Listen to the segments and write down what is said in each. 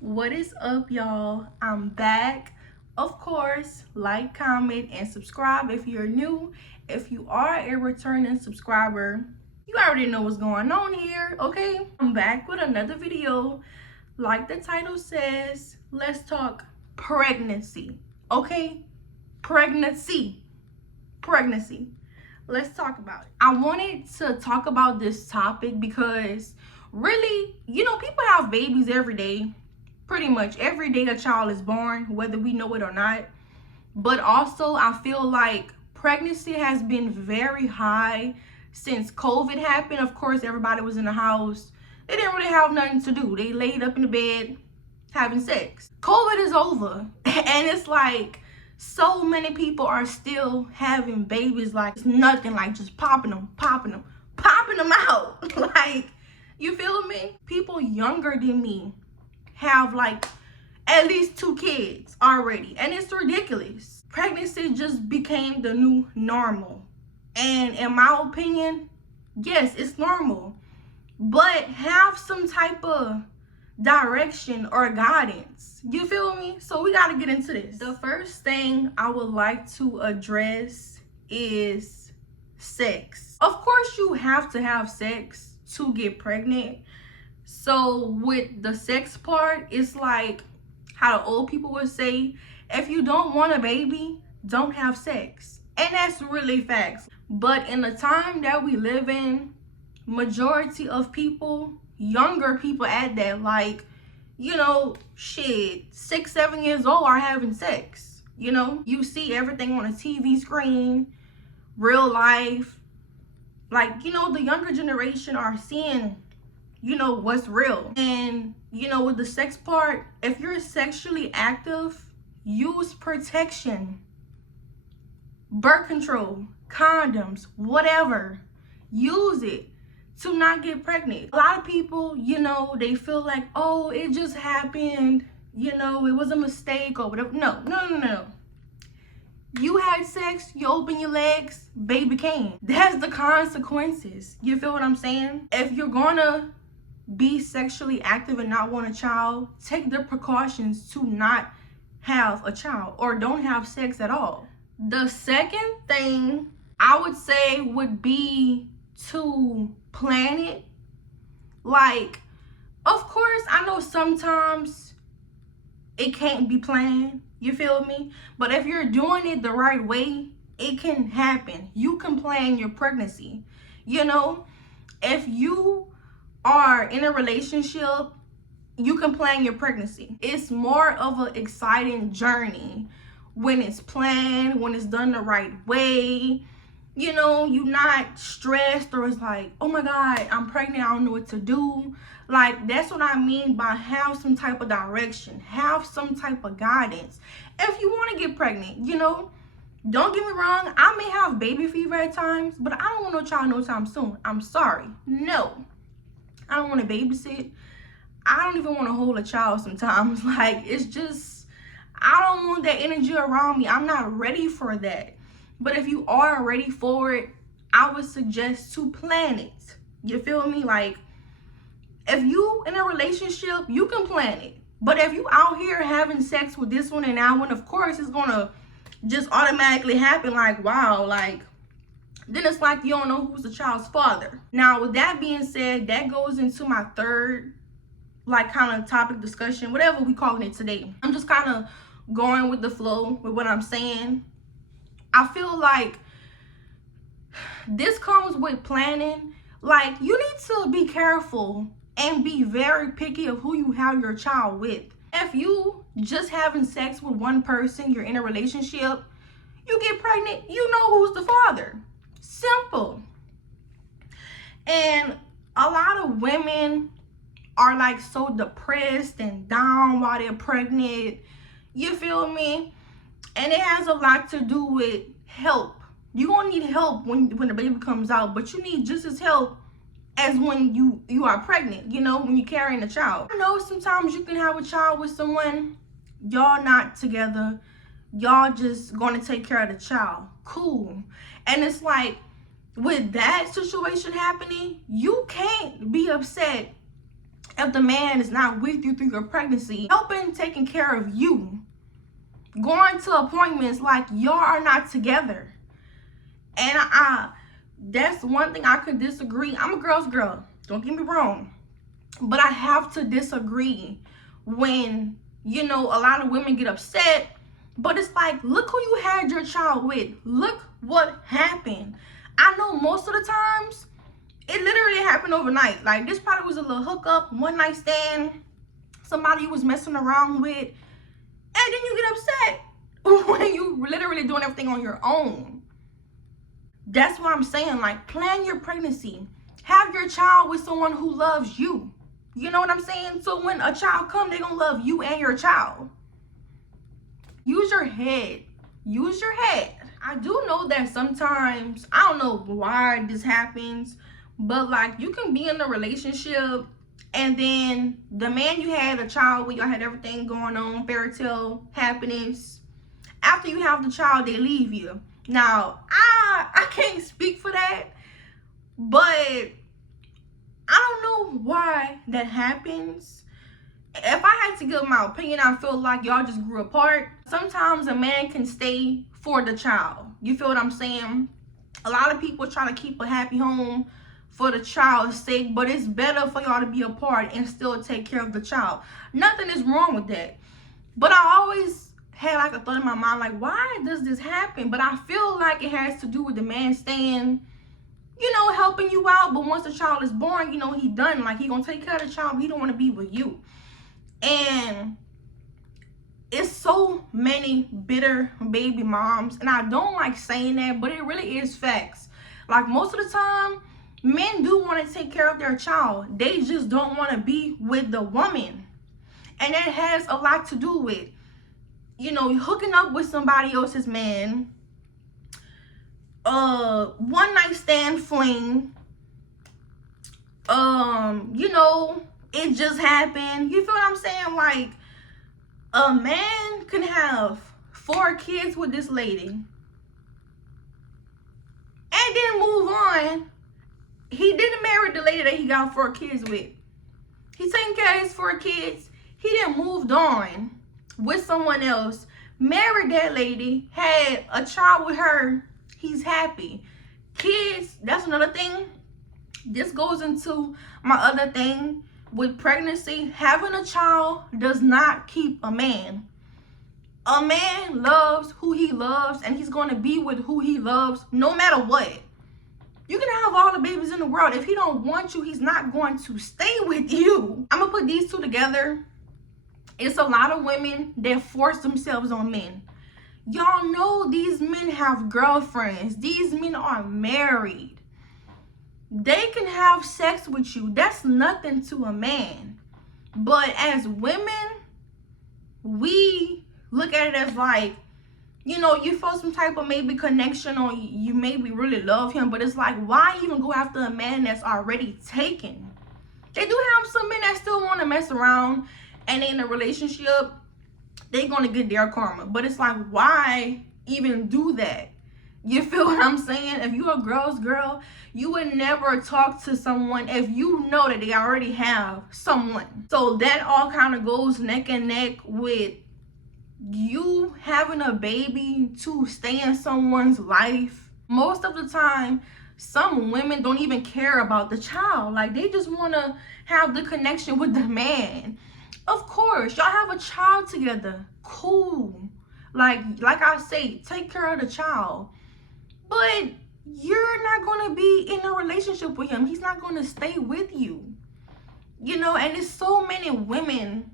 What is up, y'all? I'm back. Of course, like, comment, and subscribe if you're new. If you are a returning subscriber, you already know what's going on here, okay? I'm back with another video. Like the title says, let's talk pregnancy, okay? Pregnancy. Let's talk about it. I wanted to talk about this topic because really, people have babies every day. Pretty much every day a child is born, whether we know it or not. But also, I feel like pregnancy has been very high since COVID happened. Of course, everybody was in the house. They didn't really have nothing to do. They laid up in the bed having sex. COVID is over. And it's like so many people are still having babies like it's nothing, like just popping them out. Like, you feel me? People younger than me have like at least 2 kids already, and it's ridiculous. Pregnancy just became the new normal, and in my opinion, yes, it's normal, but have some type of direction or guidance. You feel me? So we got to get into this. The first thing I would like to address is sex. Of course, you have to have sex to get pregnant. So with the sex part, it's like how the old people would say, if you don't want a baby, don't have sex. And that's really facts. But in the time that we live in, majority of people, younger people at that, like, 6, 7 years old are having sex. You see everything on a TV screen, real life. Like, the younger generation are seeing what's real. And with the sex part, if you're sexually active, use protection, birth control, condoms, whatever. Use it to not get pregnant. A lot of people, they feel like, oh, it just happened, it was a mistake or whatever. No. You had sex, you open your legs, baby came. That's the consequences. You feel what I'm saying? If you're gonna be sexually active and not want a child, take the precautions to not have a child or don't have sex at all. The second thing I would say would be to plan it. Like, of course, I know sometimes it can't be planned, you feel me? But if you're doing it the right way, it can happen. You can plan your pregnancy. If you are in a relationship, you can plan your pregnancy. It's more of an exciting journey when it's planned, when it's done the right way. You're not stressed or it's like, oh my God, I'm pregnant, I don't know what to do. Like, that's what I mean by have some type of direction, have some type of guidance. If you want to get pregnant, don't get me wrong, I may have baby fever at times, but I don't want no child no time soon. I'm sorry. No. I don't want to babysit. I don't even want to hold a child sometimes. Like, it's just, I don't want that energy around me. I'm not ready for that. But if you are ready for it, I would suggest to plan it. You feel me? Like, if you in a relationship, you can plan it. But if you out here having sex with this one and that one, of course, it's going to just automatically happen. Like, wow, like, then it's like you don't know who's the child's father. Now, with that being said, that goes into my third, like, kind of topic discussion, whatever we calling it today. I'm just kind of going with the flow with what I'm saying. I feel like this comes with planning. Like, you need to be careful and be very picky of who you have your child with. If you just having sex with one person, you're in a relationship, you get pregnant, you know who's the father. Simple. And a lot of women are like so depressed and down while they're pregnant. You feel me? And it has a lot to do with help. You're gonna need help when the baby comes out, but you need just as help as when you are pregnant, when you're carrying a child. I know sometimes you can have a child with someone, y'all not together, y'all just gonna take care of the child. Cool. And it's like, with that situation happening, you can't be upset if the man is not with you through your pregnancy, helping taking care of you, going to appointments, like y'all are not together. And that's one thing I could disagree. I'm a girl's girl, don't get me wrong, but I have to disagree when, you know, a lot of women get upset. But it's like, look who you had your child with. Look what happened. I know most of the times it literally happened overnight. Like, this probably was a little hookup, one night stand, somebody you was messing around with, and then you get upset when you literally doing everything on your own. That's what I'm saying. Like, plan your pregnancy. Have your child with someone who loves you. You know what I'm saying? So when a child comes, they're gonna love you and your child. Use your head. Use your head. I do know that sometimes, I don't know why this happens, but like, you can be in a relationship and then the man you had a child with, y'all had everything going on, fairy tale happiness. After you have the child, they leave you. Now, I can't speak for that, but I don't know why that happens. If I had to give my opinion, I feel like y'all just grew apart. Sometimes a man can stay for the child. You feel what I'm saying? A lot of people try to keep a happy home for the child's sake, but it's better for y'all to be apart and still take care of the child. Nothing is wrong with that. But I always had like a thought in my mind, like, why does this happen? But I feel like it has to do with the man staying, you know, helping you out. But once the child is born, you know, he done. Like, he gonna take care of the child. He don't want to be with you. And it's so many bitter baby moms, and I don't like saying that, but it really is facts. Like, most of the time, men do want to take care of their child. They just don't want to be with the woman. And that has a lot to do with, you know, hooking up with somebody else's man, one night stand fling, you know, it just happened. You feel what I'm saying? Like, a man can have 4 kids with this lady and then move on. He didn't marry the lady that he got 4 kids with. He's taking care of his 4 kids. He then moved on with someone else, married that lady, had a child with her. He's happy. Kids, that's another thing. This goes into my other thing with pregnancy. Having a child does not keep a man. A man loves who he loves, and he's going to be with who he loves no matter what. You can have all the babies in the world. If he don't want you, he's not going to stay with you. I'm going to put these two together. It's a lot of women that force themselves on men. Y'all know these men have girlfriends. These men are married. They can have sex with you. That's nothing to a man. But as women, we look at it as like, you know, you feel some type of maybe connection, or you maybe really love him, but it's like, why even go after a man that's already taken? They do have some men that still want to mess around, and in a relationship, they're going to get their karma. But it's like, why even do that? You feel what I'm saying? If you're a girl's girl, you would never talk to someone if you know that they already have someone. So that all kind of goes neck and neck with you having a baby to stay in someone's life. Most of the time, some women don't even care about the child. Like, they just want to have the connection with the man. Of course, y'all have a child together. Cool. Like I say, take care of the child. But you're not going to be in a relationship with him. He's not going to stay with you. You know, and there's so many women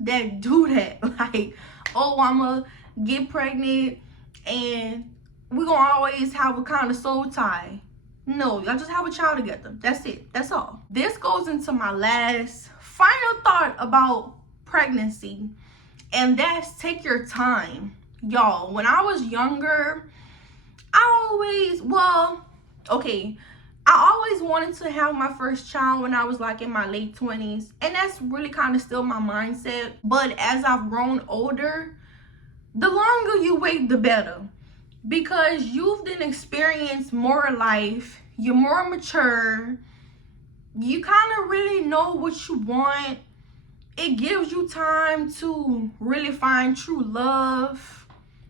that do that. Like, oh, I'm going to get pregnant and we're going to always have a kind of soul tie. No, y'all just have a child together. That's it. That's all. This goes into my last final thought about pregnancy. And that's take your time. Y'all, when I was younger, I always wanted to have my first child when I was like in my late 20s. And that's really kind of still my mindset. But as I've grown older, the longer you wait, the better. Because you've then experienced more life. You're more mature. you kind of really know what you want. It gives you time to really find true love,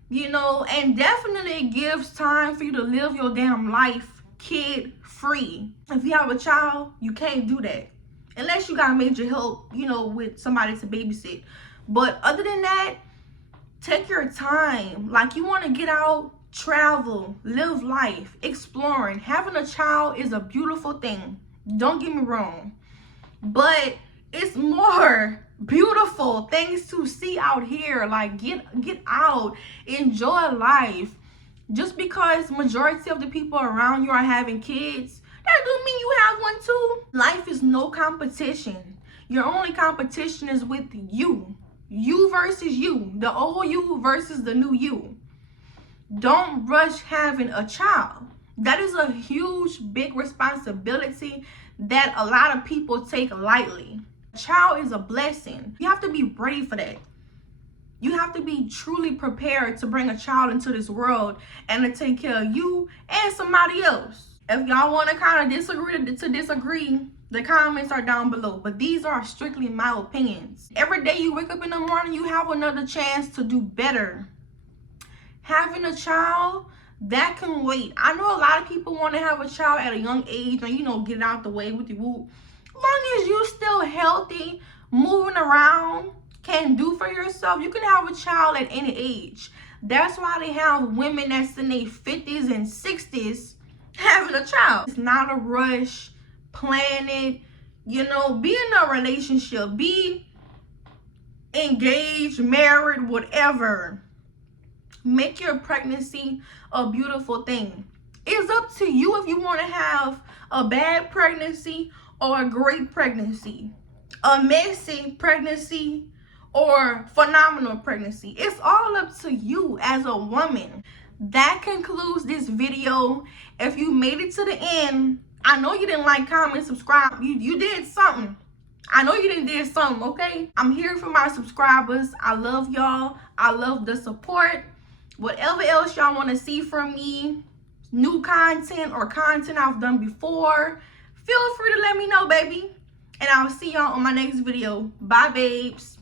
you know, and definitely it gives time for you to live your damn life kid free. If you have a child, you can't do that unless you got major help, you know, with somebody to babysit. But other than that, take your time. Like, you want to get out, travel, live life, exploring. Having a child is a beautiful thing, don't get me wrong, but it's more beautiful things to see out here. Like, get out, enjoy life. Just because majority of the people around you are having kids, that don't mean you have one too. Life is no competition. Your only competition is with you. You versus you. The old you versus the new you. Don't rush having a child. That is a huge, big responsibility that a lot of people take lightly. A child is a blessing. You have to be ready for that. You have to be truly prepared to bring a child into this world and to take care of you and somebody else. If y'all want to kind of disagree, the comments are down below. But these are strictly my opinions. Every day you wake up in the morning, you have another chance to do better. Having a child, that can wait. I know a lot of people want to have a child at a young age and, you know, get it out the way with your whoop. As long as you still healthy, moving around, can do for yourself, you can have a child at any age. That's why they have women that's in their 50s and 60s having a child. It's not a rush. Plan it. You know, be in a relationship. Be engaged, married, whatever. Make your pregnancy a beautiful thing. It's up to you if you want to have a bad pregnancy or a great pregnancy, a messy pregnancy or phenomenal pregnancy. It's all up to you as a woman. That concludes this video. If you made it to the end, I know you didn't like, comment, subscribe. You did something. I know you did something, okay? I'm here for my subscribers. I love y'all. I love the support. Whatever else y'all want to see from me, new content or content I've done before, feel free to let me know, baby. And I'll see y'all on my next video. Bye, babes.